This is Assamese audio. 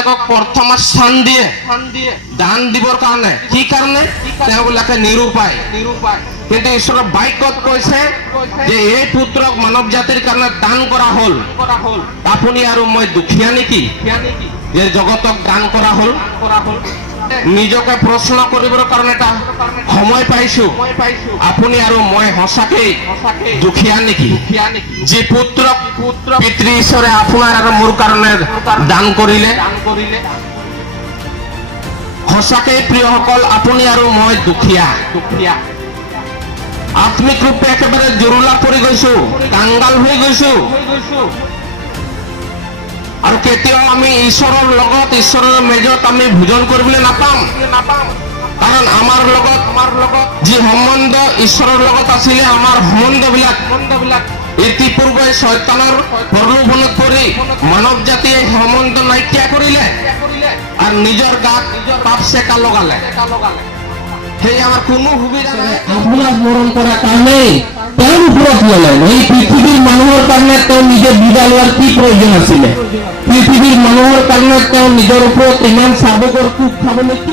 মানুহবিলাকক প্ৰথম স্থান দিয়ে দান দিবৰ কাৰণে। কি কাৰণে? তেওঁবিলাকে নিৰুপায়। কিন্তু ঈশ্বৰৰ বাক্যত কৈছে যে এই পুত্ৰক মানৱ জাতিৰ কাৰণে দান কৰা হ'ল। আপুনি আৰু মই দুখীয়া নেকি যে জগতক দান কৰা হ'ল? নিজকে প্ৰশ্ন কৰিবৰ কাৰণে এটা সময় পাইছো। আপুনি আৰু মই সঁচাকেই দুখীয়া নেকি? যি পুত্ৰক পিতৃ ঈশ্বৰে আপোনাৰ আৰু মোৰ কাৰণে দান কৰিলে। সঁচাকেই প্ৰিয়সকল, আপুনি আৰু মই দুখীয়া। আত্মিক ৰূপে একেবাৰে জুৰুলা পৰি গৈছো, কাংগাল হৈ গৈছো। আৰু কেতিয়াও আমি ঈশ্বৰৰ লগত, ঈশ্বৰৰ মেজত আমি ভোজন কৰিবলৈ নাপাম। কাৰণ আমাৰ লগত যি সম্বন্ধ ঈশ্বৰৰ লগত আছিলে, আমাৰ সম্বন্ধবিলাক ইতিপূৰ্বে শয়তানৰ প্ৰলোভনত পৰি মানৱ জাতিয়ে সম্বন্ধ নাইকিয়া কৰিলে আৰু নিজৰ গাত পাপ চেকা লগালে। সেই আমাৰ কোনো সুবিধা নাই। আপোনাক মৰম কৰাৰ কাৰণে তেওঁৰ ওপৰত ল'লে। এই পৃথিৱীৰ মানুহৰ কাৰণে তেওঁ নিজে বিদা লোৱাৰ কি প্ৰয়োজন আছিলে? পৃথিৱীৰ মানুহৰ কাৰণে তেওঁ নিজৰ ওপৰত ইমান চাবকৰ কোব খাবলৈ কি